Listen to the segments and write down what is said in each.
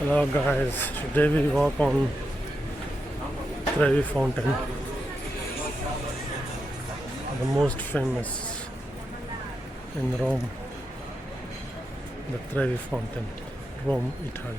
Hello guys, today we walk on Trevi Fountain, the most famous in Rome, the Trevi Fountain, Rome, Italy.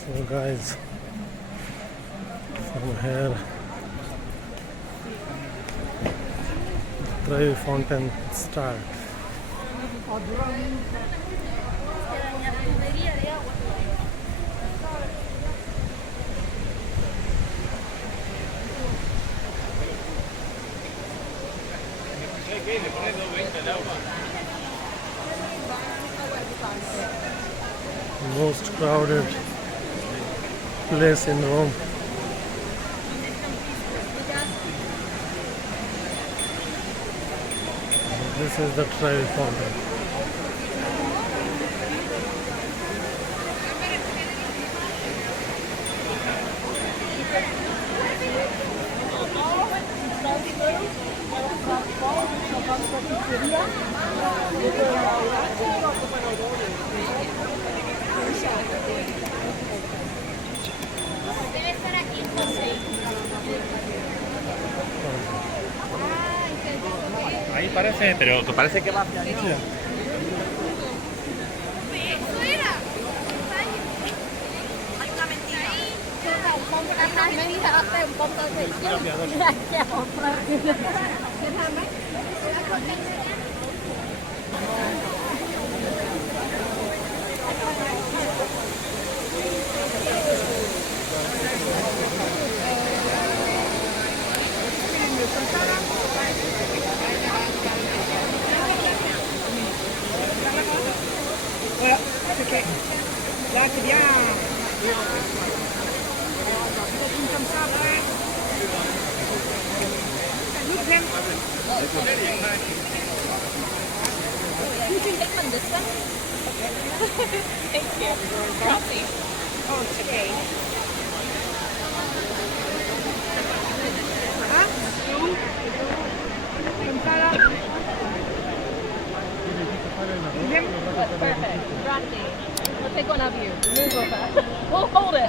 So guys, from here Trevi Fountain starts. Most crowded place in Rome. This is the Trevi Fountain. Debe estar aquí en José. Ahí parece, pero que parece que va hacia allá. Eso era. Hay una mentira. Voilà, c'est fait. Là, c'est bien. Comme ça, après. Nous, plein. You can get from this one. Thank you. Coffee. Oh, c'est okay. Hein? Comme ça, là. Deuxième. Perfect. Rocky. We'll take one of you. Move over. We'll hold it.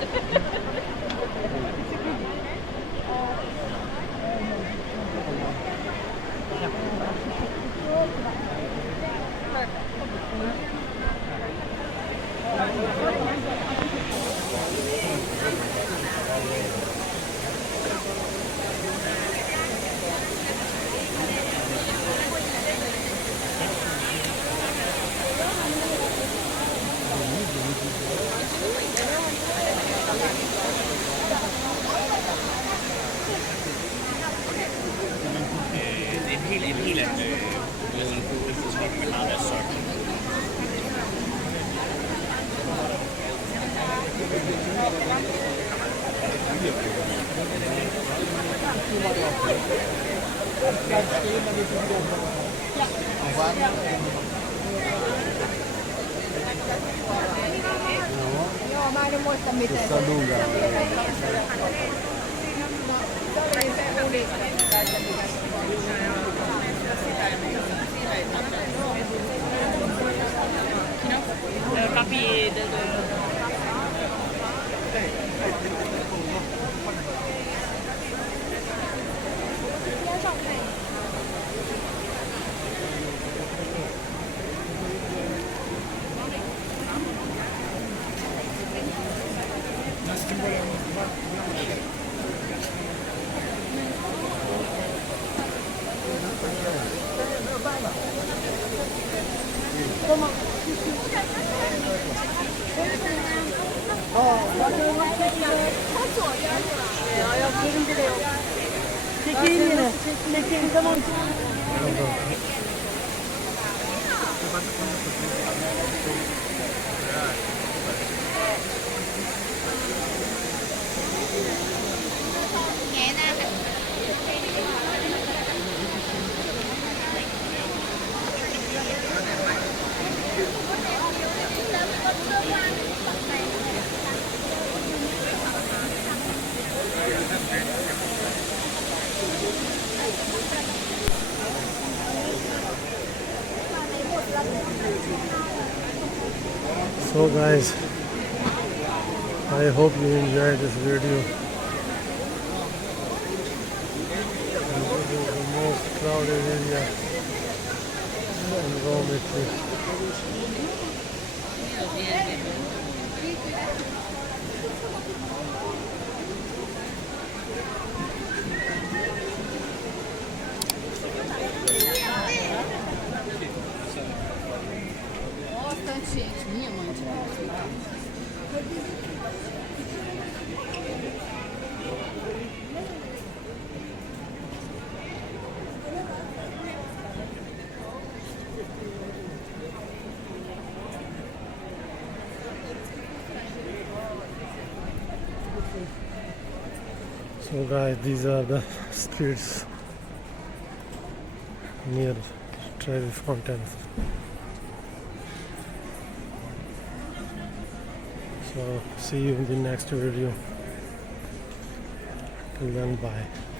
No, ma non molto a mettere. Copy the Oh, So guys, I hope you enjoyed this video. And this is the most crowded area in Rome, Italy. So guys, these are the streets near Trevi Fountain. So see you in the next video. Till then, bye.